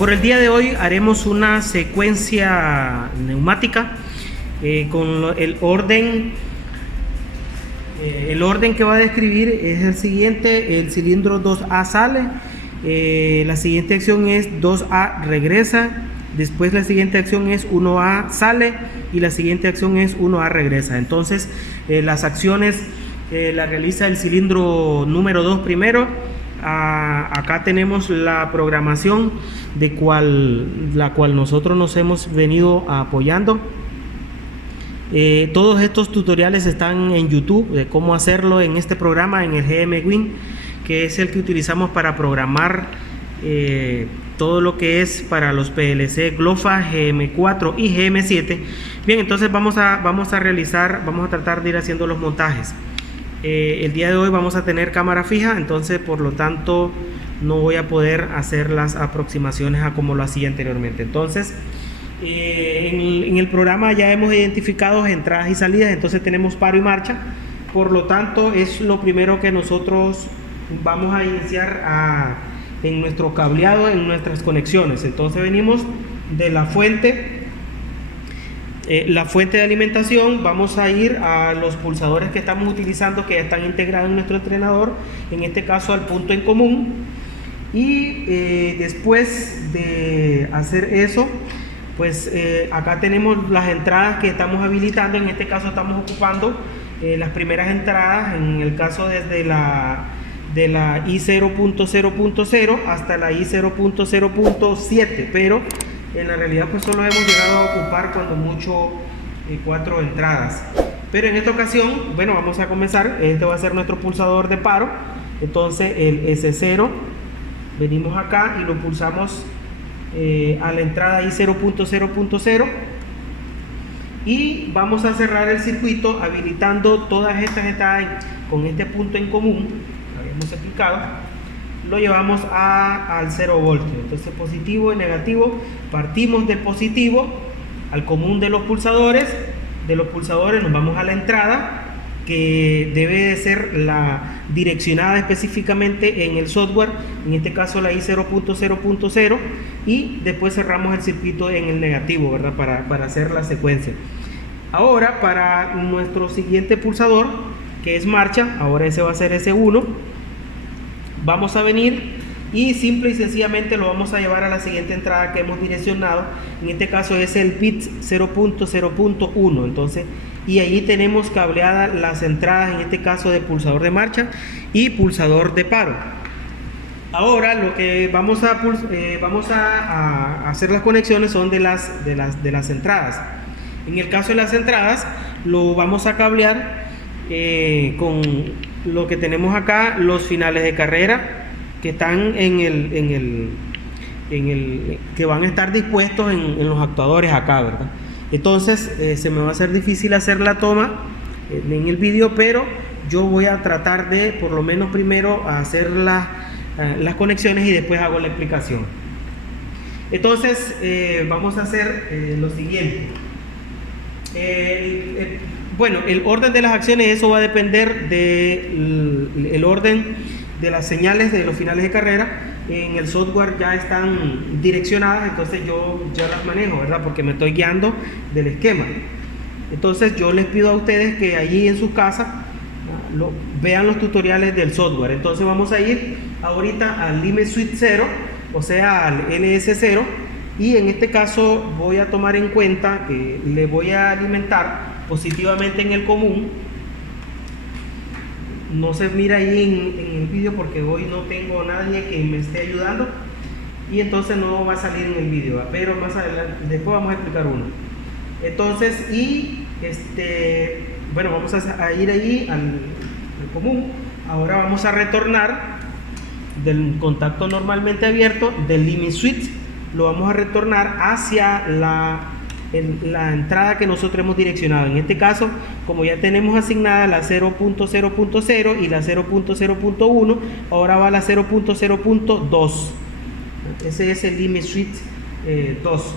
Por el día de hoy haremos una secuencia neumática con el orden que va a describir es el siguiente. El cilindro 2A sale, la siguiente acción es 2A regresa, después la siguiente acción es 1A sale y la siguiente acción es 1A regresa. Entonces las acciones las realiza el cilindro número 2 primero. Acá tenemos la programación de la cual nosotros nos hemos venido apoyando. Todos estos tutoriales están en YouTube de cómo hacerlo en este programa, en el GM-Win, que es el que utilizamos para programar todo lo que es para los PLC GLOFA, GM4 y GM7. Bien, entonces vamos a tratar de ir haciendo los montajes. El día de hoy vamos a tener cámara fija, entonces por lo tanto no voy a poder hacer las aproximaciones a como lo hacía anteriormente. Entonces en el programa ya hemos identificado entradas y salidas, entonces tenemos paro y marcha, por lo tanto es lo primero que nosotros vamos a iniciar en nuestro cableado, en nuestras conexiones. Entonces venimos de la fuente de alimentación, vamos a ir a los pulsadores que estamos utilizando, que ya están integrados en nuestro entrenador, en este caso al punto en común, y después de hacer eso, pues acá tenemos las entradas que estamos habilitando. En este caso estamos ocupando las primeras entradas, en el caso desde de la I0.0.0 hasta la I0.0.7, pero en la realidad pues solo hemos llegado a ocupar cuando mucho 4 entradas. Pero en esta ocasión, bueno, vamos a comenzar. Este va a ser nuestro pulsador de paro. Entonces el S0, venimos acá y lo pulsamos a la entrada I0.0.0 y vamos a cerrar el circuito habilitando todas estas entradas con este punto en común. Habíamos explicado, lo llevamos al 0 voltios. Entonces positivo y negativo, partimos del positivo al común de los pulsadores. De los pulsadores nos vamos a la entrada, que debe de ser la direccionada específicamente en el software, en este caso la I0.0.0, y después cerramos el circuito en el negativo, ¿verdad? Para hacer la secuencia. Ahora para nuestro siguiente pulsador, que es marcha, ahora ese va a ser S1, vamos a venir y simple y sencillamente lo vamos a llevar a la siguiente entrada que hemos direccionado. En este caso es el bit 0.0.1. entonces, y allí tenemos cableadas las entradas, en este caso de pulsador de marcha y pulsador de paro. Ahora lo que vamos a hacer las conexiones son de las entradas. En el caso de las entradas lo vamos a cablear con lo que tenemos acá, los finales de carrera que están que van a estar dispuestos en los actuadores acá, ¿verdad? Entonces se me va a hacer difícil hacer la toma en el vídeo, pero yo voy a tratar de por lo menos primero hacer las conexiones y después hago la explicación. Entonces vamos a hacer lo siguiente. Bueno, el orden de las acciones, eso va a depender del orden de las señales de los finales de carrera. En el software ya están direccionadas, entonces yo ya las manejo, ¿verdad? Porque me estoy guiando del esquema. Entonces yo les pido a ustedes que allí en su casa vean los tutoriales del software. Entonces vamos a ir ahorita al limit switch 0, o sea al LS0, y en este caso voy a tomar en cuenta que le voy a alimentar positivamente en el común. No se mira ahí en el vídeo porque hoy no tengo nadie que me esté ayudando y entonces no va a salir en el vídeo, pero más adelante, después vamos a explicar uno. Entonces, bueno, vamos a ir ahí al común. Ahora vamos a retornar del contacto normalmente abierto, del limit switch, lo vamos a retornar hacia la entrada que nosotros hemos direccionado. En este caso, como ya tenemos asignada la 0.0.0 y la 0.0.1, ahora va a la 0.0.2. ese es el limit switch 2.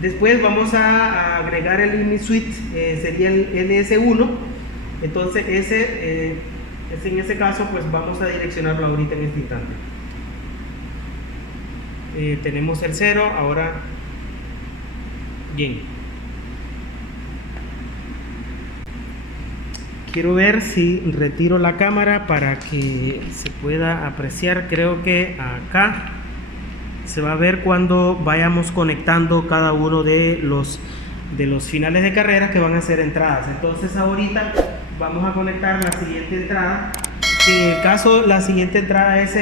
Después vamos a agregar el limit switch, sería el LS1. Entonces en ese caso pues vamos a direccionarlo ahorita en este instante. tenemos el 0, ahora bien. Quiero ver si retiro la cámara para que se pueda apreciar. Creo que acá se va a ver cuando vayamos conectando cada uno de los finales de carrera que van a ser entradas. Entonces ahorita vamos a conectar la siguiente entrada. En el caso, la siguiente entrada es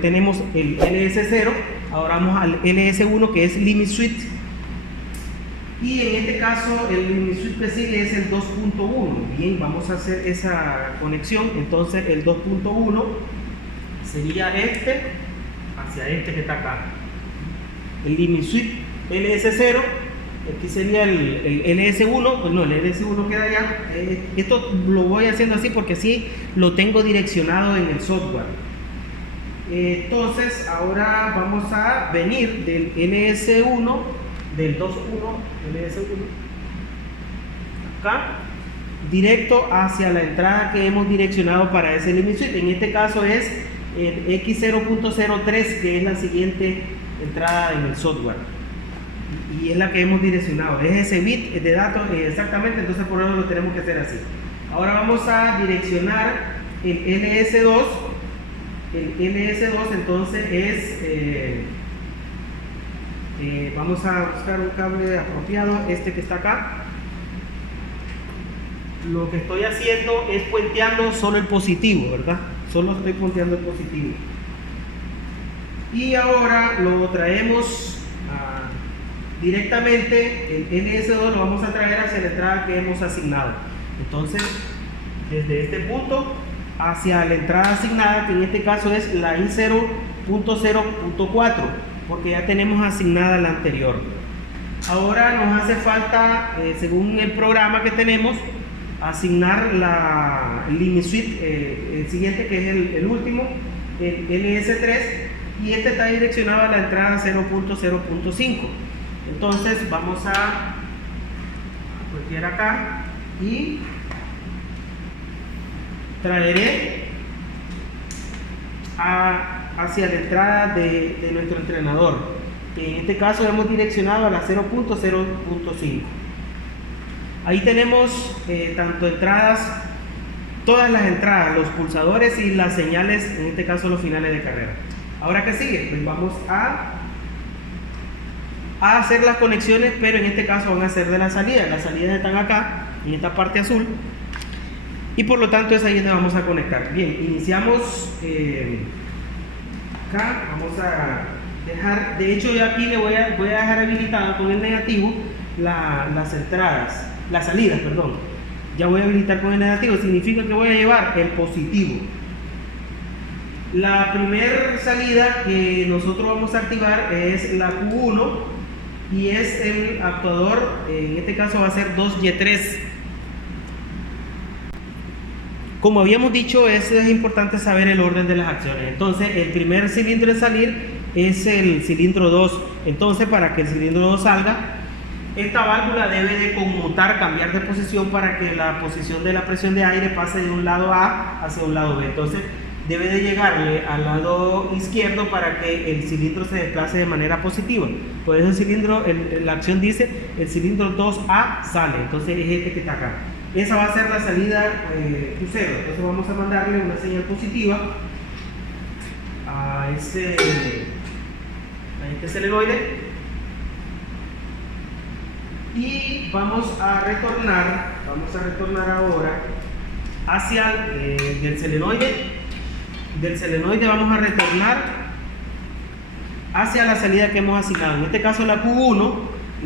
tenemos el LS0, ahora vamos al LS1 que es Limit Switch. Y en este caso el Limit Switch que sigue es el 2.1. Bien, vamos a hacer esa conexión. Entonces el 2.1 sería hacia este que está acá. El Limit Switch LS0. Aquí sería el LS1, pues no, el LS1 queda allá. Esto lo voy haciendo así porque así lo tengo direccionado en el software. Entonces ahora vamos a venir del LS1, del 2.1, LS1, acá, directo hacia la entrada que hemos direccionado para ese limit switch. En este caso es el X0.03, que es la siguiente entrada en el software. Y es la que hemos direccionado, es ese bit de datos exactamente, entonces por eso lo tenemos que hacer así. Ahora vamos a direccionar el LS2. El LS2 entonces es, vamos a buscar un cable apropiado, este que está acá. Lo que estoy haciendo es puenteando solo el positivo, ¿verdad? Solo estoy puenteando el positivo. Y ahora lo traemos directamente, el LS2 lo vamos a traer hacia la entrada que hemos asignado. Entonces, desde este punto hacia la entrada asignada, que en este caso es la I0.0.4, porque ya tenemos asignada la anterior. Ahora nos hace falta, según el programa que tenemos, asignar el limit switch, el siguiente, que es el último, el LS3, y este está direccionado a la entrada 0.0.5. Entonces vamos a copiar acá y traeré hacia la entrada de nuestro entrenador, que en este caso hemos direccionado a la 0.0.5. Ahí tenemos tanto entradas, todas las entradas, los pulsadores y las señales, en este caso los finales de carrera. Ahora, ¿qué sigue? Pues vamos a hacer las conexiones, pero en este caso van a ser de la salida. Las salidas están acá, en esta parte azul, y por lo tanto es ahí donde vamos a conectar. Bien, iniciamos acá. Vamos a dejar, de hecho yo aquí le voy a dejar habilitada con el negativo las entradas, las salidas, perdón. Ya voy a habilitar con el negativo, significa que voy a llevar el positivo. La primera salida que nosotros vamos a activar es la Q1 y es el actuador, en este caso va a ser 2Y3. Como habíamos dicho, es importante saber el orden de las acciones. Entonces el primer cilindro en salir es el cilindro 2. Entonces, para que el cilindro 2 salga, esta válvula debe de conmutar, cambiar de posición para que la posición de la presión de aire pase de un lado A hacia un lado B. Entonces debe de llegarle al lado izquierdo para que el cilindro se desplace de manera positiva. Por eso el cilindro, la acción dice el cilindro 2A sale, entonces es este que está acá. Esa va a ser la salida Q0. Entonces vamos a mandarle una señal positiva a este solenoide y vamos a retornar ahora hacia del solenoide. Del solenoide vamos a retornar hacia la salida que hemos asignado. En este caso la Q1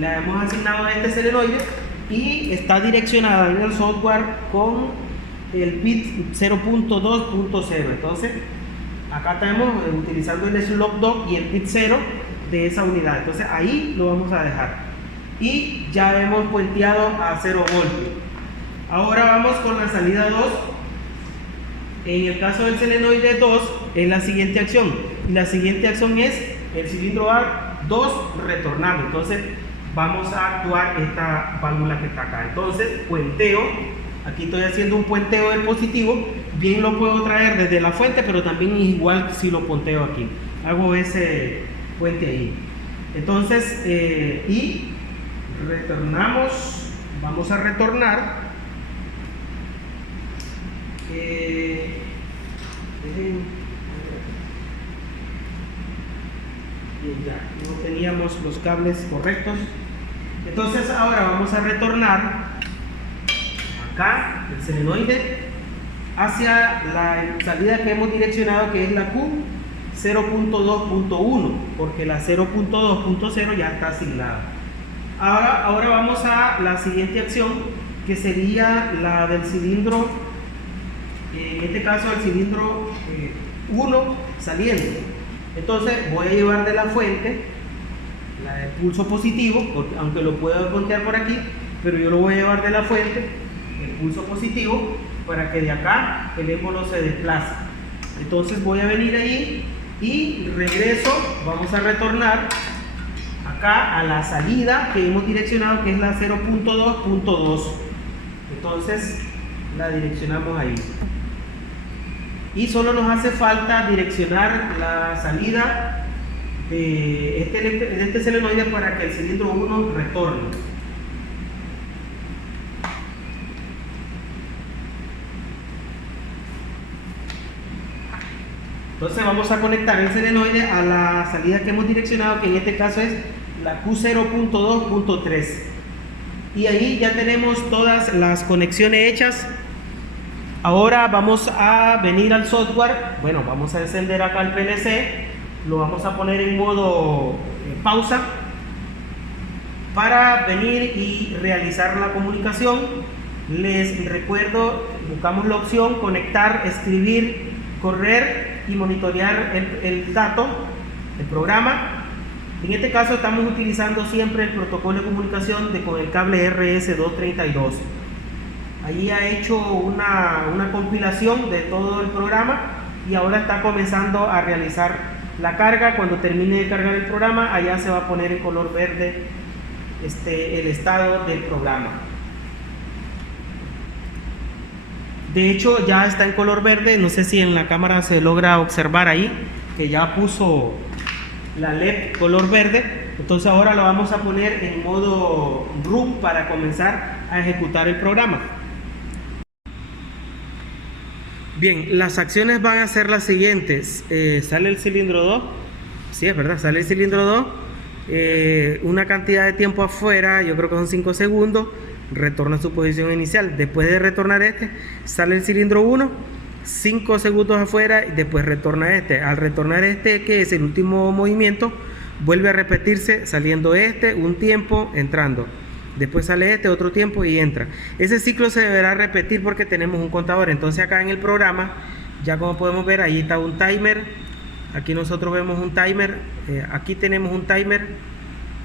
la hemos asignado a este solenoide y está direccionada en el software con el bit 0.2.0. Entonces acá estamos utilizando el slop dog y el bit 0 de esa unidad. Entonces ahí lo vamos a dejar y ya hemos puenteado a 0 voltios. Ahora vamos con la salida 2. En el caso del solenoide 2 es la siguiente acción. La siguiente acción es el cilindro A2 retornando. Entonces vamos a actuar esta válvula que está acá. Entonces puenteo. Aquí estoy haciendo un puenteo del positivo. Bien lo puedo traer desde la fuente, pero también igual si lo punteo aquí. Hago ese fuente ahí. Entonces, y retornamos, vamos a retornar. Bien, ya no teníamos los cables correctos. Entonces ahora vamos a retornar acá el solenoide hacia la salida que hemos direccionado, que es la Q 0.2.1, porque la 0.2.0 ya está asignada. Ahora vamos a la siguiente acción, que sería la del cilindro, en este caso el cilindro 1 saliendo. Entonces voy a llevar de la fuente el pulso positivo, porque, aunque lo puedo contar por aquí, pero yo lo voy a llevar de la fuente, el pulso positivo, para que de acá el émbolo se desplace. Entonces voy a venir ahí y regreso, vamos a retornar acá a la salida que hemos direccionado, que es la 0.2.2. Entonces la direccionamos ahí. Y solo nos hace falta direccionar la salida de este solenoide para que el cilindro 1 retorne. Entonces vamos a conectar el solenoide a la salida que hemos direccionado, que en este caso es la Q0.2.3. Y ahí ya tenemos todas las conexiones hechas. Ahora vamos a venir al software. Bueno, vamos a encender acá el PLC. Lo vamos a poner en modo pausa para venir y realizar la comunicación. Les recuerdo, buscamos la opción conectar, escribir, correr y monitorear el dato, el programa. En este caso estamos utilizando siempre el protocolo de comunicación con el cable RS232. Allí ha hecho una compilación de todo el programa y ahora está comenzando a realizar la carga. Cuando termine de cargar el programa, allá se va a poner en color verde el estado del programa. De hecho ya está en color verde, no sé si en la cámara se logra observar ahí que ya puso la LED color verde. Entonces ahora lo vamos a poner en modo room para comenzar a ejecutar el programa. Bien, las acciones van a ser las siguientes. Sale el cilindro 2, sí, es verdad, sale el cilindro 2, una cantidad de tiempo afuera, yo creo que son 5 segundos, retorna a su posición inicial. Después de retornar sale el cilindro 1, 5 segundos afuera y después retorna Al retornar que es el último movimiento, vuelve a repetirse saliendo un tiempo, entrando. Después sale otro tiempo y entra. Ese ciclo se deberá repetir porque tenemos un contador. Entonces acá en el programa, ya como podemos ver, ahí está un timer. Aquí nosotros vemos un timer. Aquí tenemos un timer.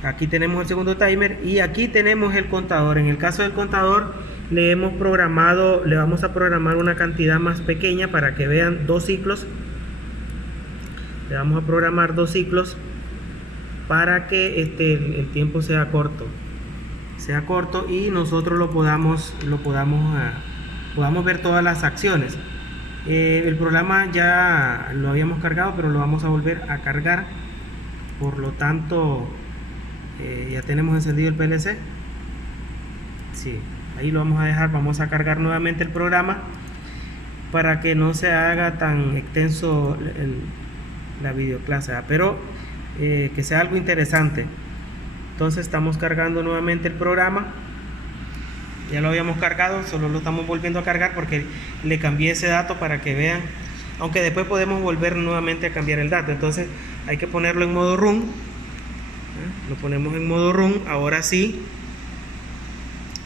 Aquí tenemos el segundo timer. Y aquí tenemos el contador. En el caso del contador, le vamos a programar una cantidad más pequeña para que vean 2 ciclos. Le vamos a programar 2 ciclos para que el tiempo sea corto y nosotros podamos ver todas las acciones. El programa ya lo habíamos cargado, pero lo vamos a volver a cargar. Por lo tanto, ya tenemos encendido el PLC. Sí, ahí lo vamos a dejar. Vamos a cargar nuevamente el programa para que no se haga tan extenso la videoclase, pero que sea algo interesante. Entonces estamos cargando nuevamente el programa. Ya lo habíamos cargado, solo lo estamos volviendo a cargar porque le cambié ese dato para que vean, aunque después podemos volver nuevamente a cambiar el dato. Entonces hay que ponerlo en modo run. Lo ponemos en modo run. Ahora sí,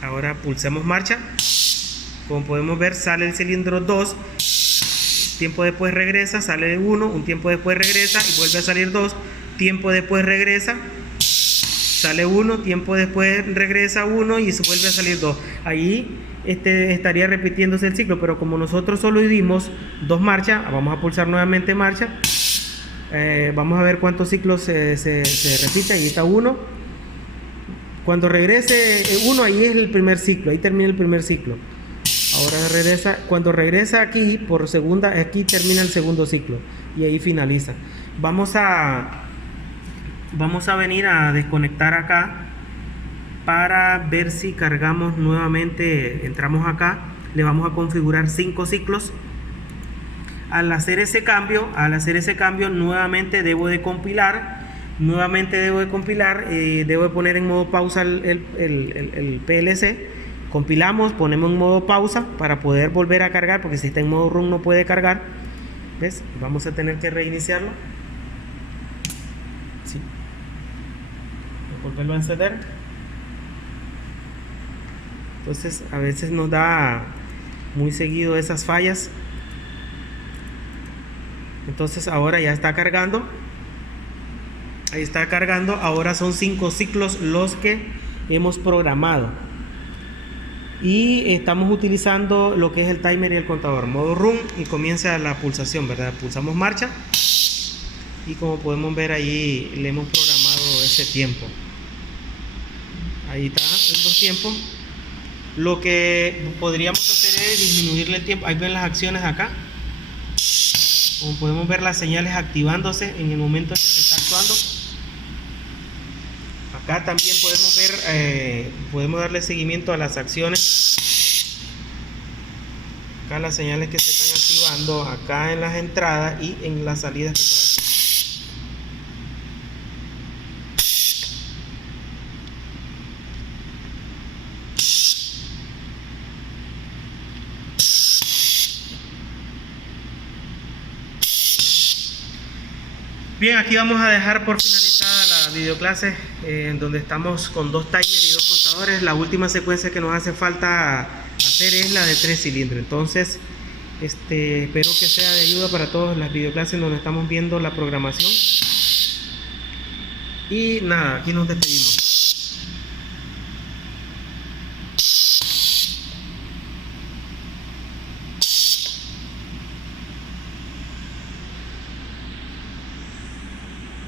ahora pulsamos marcha. Como podemos ver, sale el cilindro 2, tiempo después regresa, sale 1, un tiempo después regresa y vuelve a salir 2, tiempo después regresa, sale 1, tiempo después regresa 1 y se vuelve a salir 2. Ahí estaría repitiéndose el ciclo, pero como nosotros solo dimos 2 marchas, vamos a pulsar nuevamente marcha. Vamos a ver cuántos ciclos se repiten. Ahí está 1. Cuando regrese 1, ahí es el primer ciclo, ahí termina el primer ciclo. Ahora regresa, cuando regresa aquí por segunda, aquí termina el segundo ciclo y ahí finaliza. Vamos a vamos a venir a desconectar acá para ver si cargamos nuevamente. Entramos acá, le vamos a configurar 5 ciclos. Al hacer ese cambio, nuevamente debo de compilar. Debo de poner en modo pausa el PLC. Compilamos, ponemos en modo pausa para poder volver a cargar, porque si está en modo run no puede cargar. ¿Ves? Vamos a tener que reiniciarlo. Sí. Volverlo a encender. Entonces a veces nos da muy seguido esas fallas. Entonces ahora ya está cargando. Ahí está cargando. Ahora son 5 ciclos los que hemos programado. Y estamos utilizando lo que es el timer y el contador. Modo run y comienza la pulsación, ¿verdad? Pulsamos marcha. Y como podemos ver ahí le hemos programado ese tiempo. Ahí está los tiempos. Lo que podríamos hacer es disminuirle el tiempo. Ahí ven las acciones acá. Como podemos ver las señales activándose en el momento en que se está actuando. Acá también podemos ver, podemos darle seguimiento a las acciones. Acá las señales que se están activando, acá en las entradas y en las salidas que están aquí. Bien, aquí vamos a dejar por finalizada la videoclase en donde estamos con 2 timers y 2 contadores. La última secuencia que nos hace falta hacer es la de 3 cilindros. Entonces, espero que sea de ayuda para todas las videoclases donde estamos viendo la programación. Y nada, aquí nos despedimos.